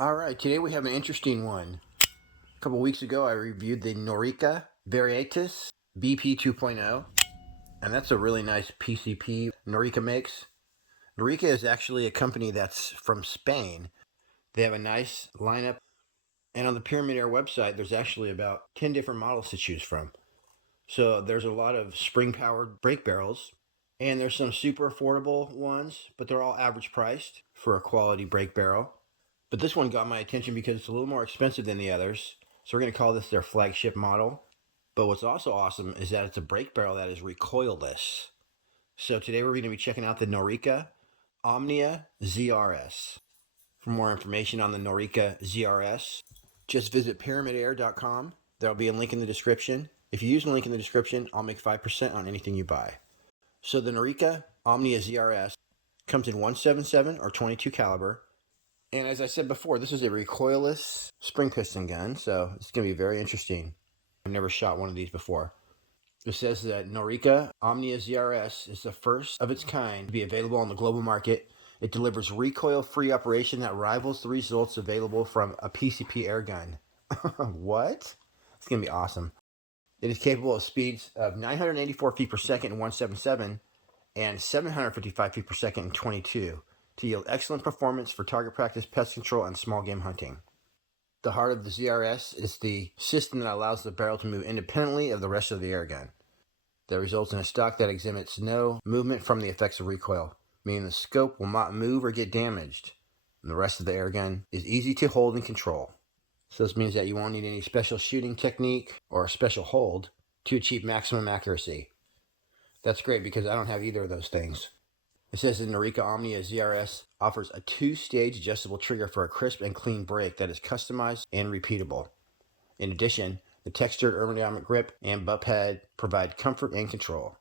All right, today we have an interesting one. A couple weeks ago, I reviewed the NORICA Variatus BP 2.0, and that's a really nice PCP NORICA makes. NORICA is actually a company that's from Spain. They have a nice lineup, and on the Pyramid Air website, there's actually about 10 different models to choose from. So there's a lot of spring-powered brake barrels, and there's some super affordable ones, but they're all average priced for a quality brake barrel. But this one got my attention because it's a little more expensive than the others. So we're going to call this their flagship model. But what's also awesome is that it's a brake barrel that is recoilless. So today we're going to be checking out the NORICA Omnia ZRS. For more information on the NORICA ZRS, just visit pyramidair.com. There'll be a link in the description. If you use the link in the description, I'll make 5% on anything you buy. So the NORICA Omnia ZRS comes in 177 or 22 caliber. And as I said before, this is a recoilless spring piston gun, so it's going to be very interesting. I've never shot one of these before. It says that NORICA Omnia ZRS is the first of its kind to be available on the global market. It delivers recoil-free operation that rivals the results available from a PCP airgun. What? It's going to be awesome. It is capable of speeds of 984 feet per second in 177 and 755 feet per second in 22. To yield excellent performance for target practice, pest control, and small game hunting. The heart of the ZRS is the system that allows the barrel to move independently of the rest of the airgun. That results in a stock that exhibits no movement from the effects of recoil, meaning the scope will not move or get damaged, and the rest of the airgun is easy to hold and control. So this means that you won't need any special shooting technique or a special hold to achieve maximum accuracy. That's great because I don't have either of those things. It says the NORICA Omnia ZRS offers a 2-stage adjustable trigger for a crisp and clean brake that is customized and repeatable. In addition, the textured ergonomic grip and butt pad provide comfort and control.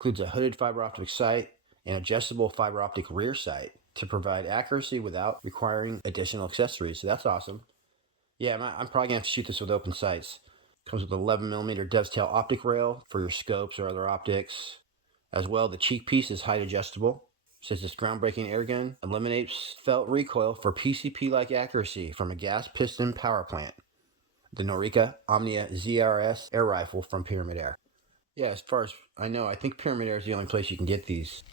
Includes a hooded fiber optic sight and adjustable fiber optic rear sight to provide accuracy without requiring additional accessories. So that's awesome. Yeah, I'm probably going to have to shoot this with open sights. Comes with an 11mm dovetail optic rail for your scopes or other optics. As well, the cheek piece is height adjustable. It says this groundbreaking airgun eliminates felt recoil for PCP-like accuracy from a gas piston power plant. The NORICA Omnia ZRS air rifle from Pyramid Air. Yeah, as far as I know, I think Pyramid Air is the only place you can get these.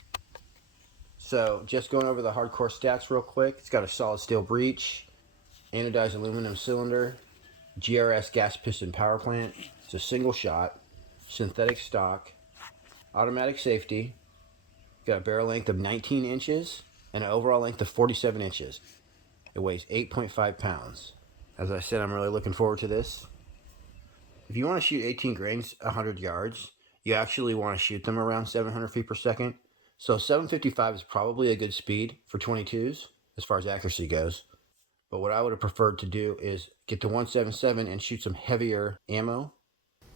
So, just going over the hardcore stats real quick. It's got a solid steel breech, anodized aluminum cylinder, GRS gas piston power plant. It's a single shot, synthetic stock, automatic safety, got a barrel length of 19 inches and an overall length of 47 inches. It weighs 8.5 pounds. As I said, I'm really looking forward to this. If you want to shoot 18 grains 100 yards, you actually want to shoot them around 700 feet per second. So 755 is probably a good speed for 22s as far as accuracy goes. But what I would have preferred to do is get to 177 and shoot some heavier ammo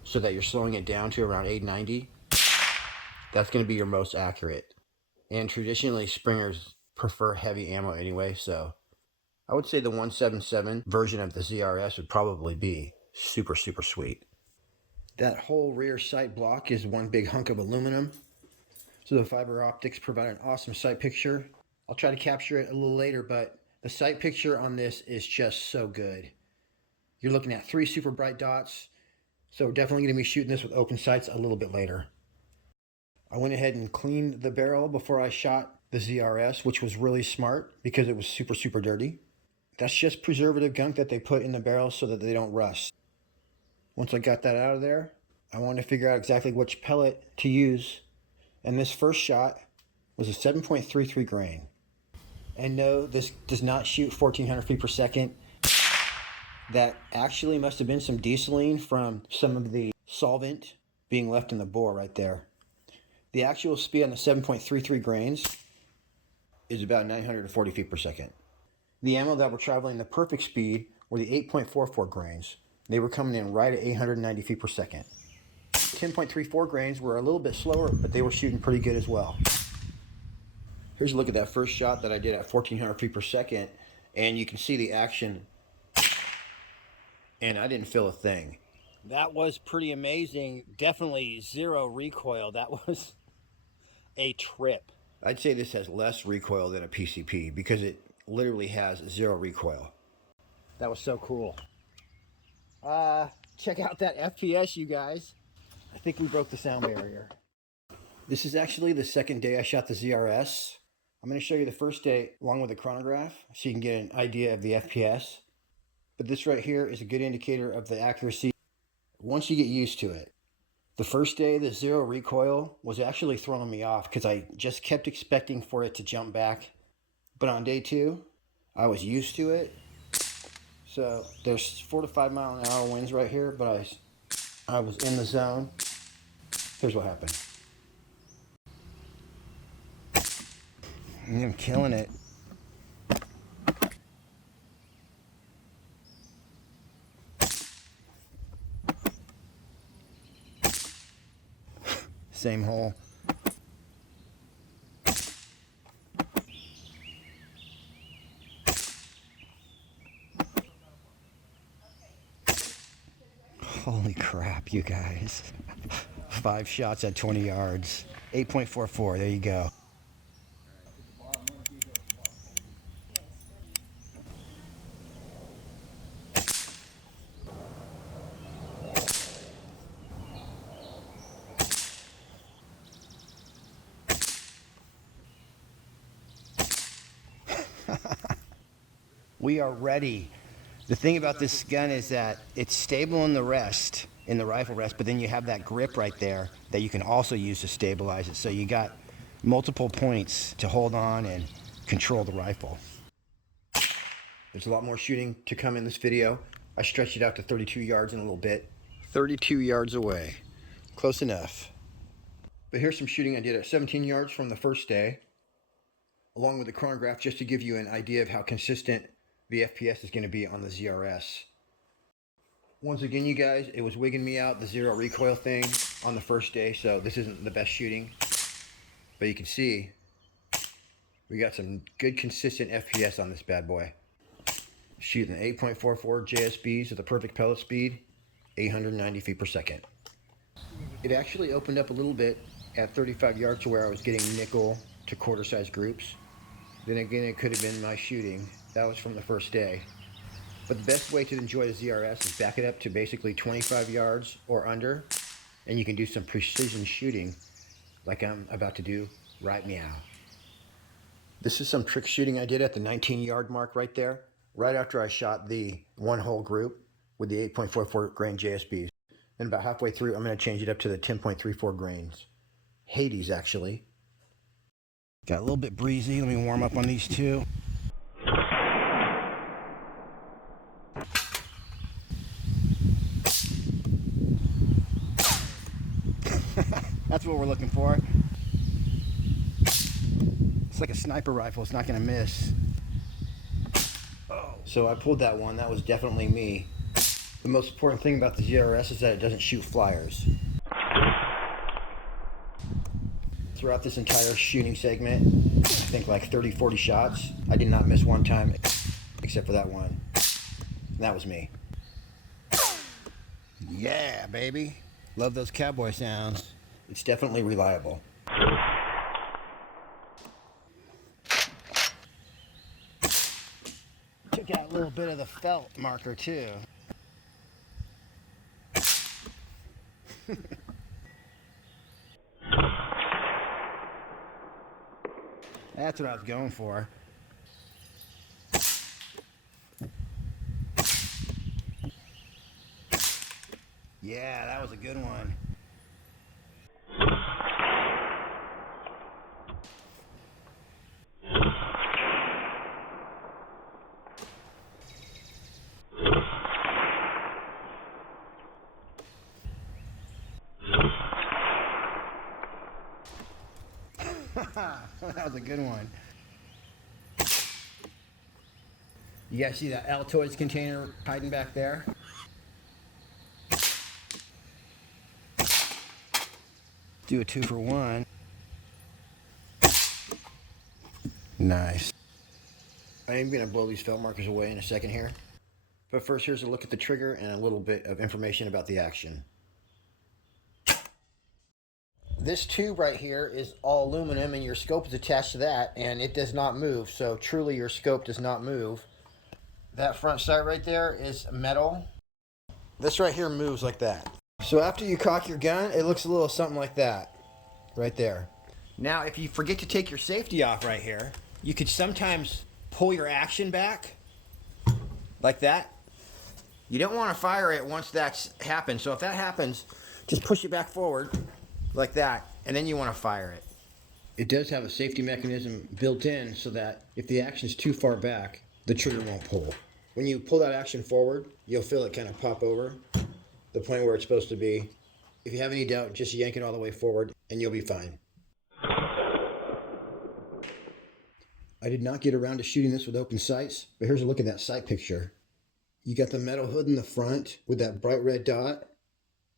so that you're slowing it down to around 890. That's going to be your most accurate. And traditionally, springers prefer heavy ammo anyway, so I would say the 177 version of the ZRS would probably be super, super sweet. That whole rear sight block is one big hunk of aluminum. So the fiber optics provide an awesome sight picture. I'll try to capture it a little later, but the sight picture on this is just so good. You're looking at 3 super bright dots, so we're definitely going to be shooting this with open sights a little bit later. I went ahead and cleaned the barrel before I shot the ZRS, which was really smart because it was super, super dirty. That's just preservative gunk that they put in the barrel so that they don't rust. Once I got that out of there, I wanted to figure out exactly which pellet to use. And this first shot was a 7.33 grain. And no, this does not shoot 1400 feet per second. That actually must have been some dieseling from some of the solvent being left in the bore right there. The actual speed on the 7.33 grains is about 940 feet per second. The ammo that were traveling the perfect speed were the 8.44 grains. They were coming in right at 890 feet per second. 10.34 grains were a little bit slower, but they were shooting pretty good as well. Here's a look at that first shot that I did at 1400 feet per second, and you can see the action, and I didn't feel a thing. That was pretty amazing. Definitely zero recoil. That was a trip. I'd say this has less recoil than a PCP because it literally has 0 recoil. That was so cool. Check out that FPS, you guys. I think we broke the sound barrier. This is actually the second day I shot the ZRS. I'm going to show you the first day along with the chronograph so you can get an idea of the FPS. But this right here is a good indicator of the accuracy once you get used to it. The first day, the 0 recoil was actually throwing me off because I just kept expecting for it to jump back. But on day 2, I was used to it. So there's 4 to 5 mile an hour winds right here, but I was in the zone. Here's what happened. I'm killing it. Same hole. Holy crap, you guys. 5 shots at 20 yards. 8.44, there you go. We are ready. The thing about this gun is that it's stable in the rest, in the rifle rest, but then you have that grip right there that you can also use to stabilize it. So you got multiple points to hold on and control the rifle. There's a lot more shooting to come in this video. I stretched it out to 32 yards in a little bit. 32 yards away. Close enough. But here's some shooting I did at 17 yards from the first day, along with the chronograph, just to give you an idea of how consistent the FPS is going to be on the ZRS. Once again, you guys, it was wigging me out, the 0 recoil thing on the first day, so this isn't the best shooting. But you can see, we got some good consistent FPS on this bad boy. Shooting 8.44 JSBs with a perfect pellet speed, 890 feet per second. It actually opened up a little bit at 35 yards to where I was getting nickel to quarter size groups. Then again, it could have been my shooting. That was from the first day. But the best way to enjoy the ZRS is back it up to basically 25 yards or under, and you can do some precision shooting like I'm about to do right now. This is some trick shooting I did at the 19-yard mark right there, right after I shot the one whole group with the 8.44 grain JSBs. Then about halfway through, I'm going to change it up to the 10.34 grains. Hades, actually. Got a little bit breezy. Let me warm up on these two. That's what we're looking for. It's like a sniper rifle. It's not going to miss. Oh. So I pulled that one. That was definitely me. The most important thing about the ZRS is that it doesn't shoot flyers. Throughout this entire shooting segment, I think like 30, 40 shots, I did not miss one time except for that one. And that was me. Yeah, baby. Love those cowboy sounds. It's definitely reliable. Took out a little bit of the felt marker too. That's what I was going for. Yeah, that was a good one. That was a good one. You guys see that Altoids container hiding back there? Do a 2-for-1. Nice. I am going to blow these felt markers away in a second here. But first, here's a look at the trigger and a little bit of information about the action. This tube right here is all aluminum and your scope is attached to that and it does not move. So truly your scope does not move. That front sight right there is metal. This right here moves like that. So after you cock your gun, it looks a little something like that right there. Now if you forget to take your safety off right here, you could sometimes pull your action back like that. You don't want to fire it once that's happened. So if that happens, just push it back forward like that, and then you want to fire it. It does have a safety mechanism built in so that if the action is too far back, the trigger won't pull. When you pull that action forward, you'll feel it kind of pop over the point where it's supposed to be. If you have any doubt, just yank it all the way forward and you'll be fine. I did not get around to shooting this with open sights, but here's a look at that sight picture. You got the metal hood in the front with that bright red dot.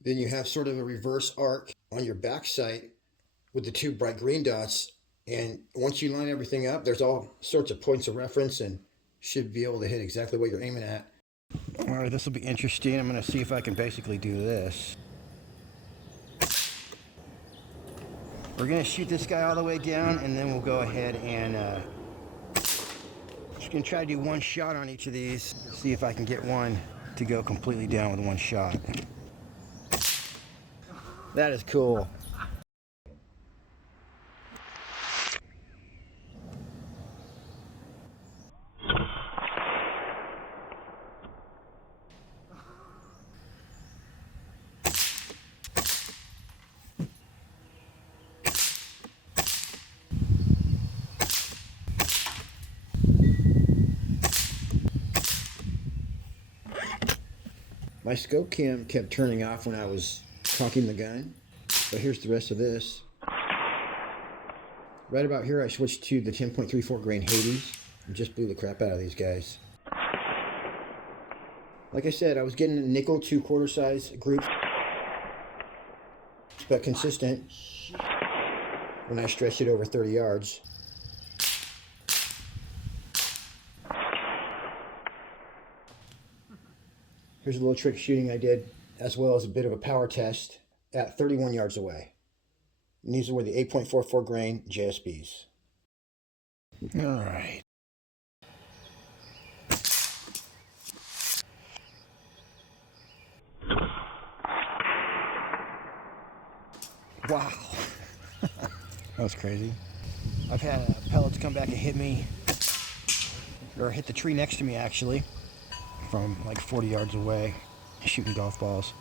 Then you have sort of a reverse arc on your back sight with the two bright green dots. And once you line everything up, there's all sorts of points of reference and should be able to hit exactly what you're aiming at. All right, this will be interesting. I'm going to see if I can basically do this. We're going to shoot this guy all the way down, and then we'll go ahead and just going to try to do one shot on each of these. See if I can get one to go completely down with one shot. That is cool. My scope cam kept turning off when I was cocking the gun, but here's the rest of this. Right about here I switched to the 10.34 grain Hades and just blew the crap out of these guys. Like I said, I was getting a nickel 2/4 size group, but consistent when I stretched it over 30 yards. Here's a little trick shooting I did, as well as a bit of a power test at 31 yards away. And these were the 8.44 grain JSBs. All right. Wow. That was crazy. I've had pellets come back and hit me, or hit the tree next to me actually, from like 40 yards away, shooting golf balls.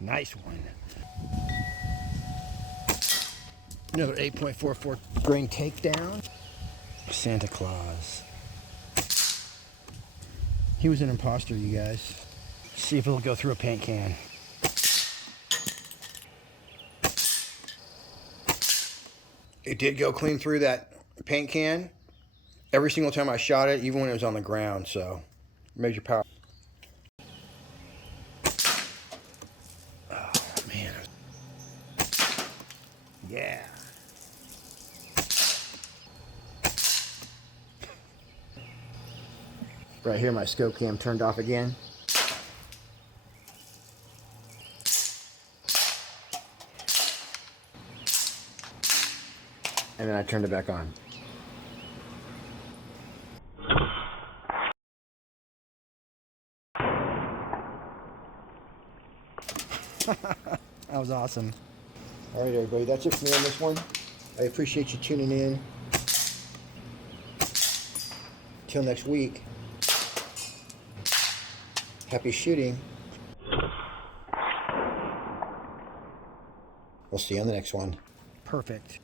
Nice one. Another 8.44 grain takedown. Santa Claus. He was an imposter, you guys. See if it'll go through a paint can. It did go clean through that paint can every single time I shot it, even when it was on the ground, so major power. Oh, man. Yeah. Right here, my scope cam turned off again. And then I turned it back on. That was awesome. All right, everybody, that's it for me on this one. I appreciate you tuning in. Till next week, happy shooting. We'll see you on the next one. Perfect.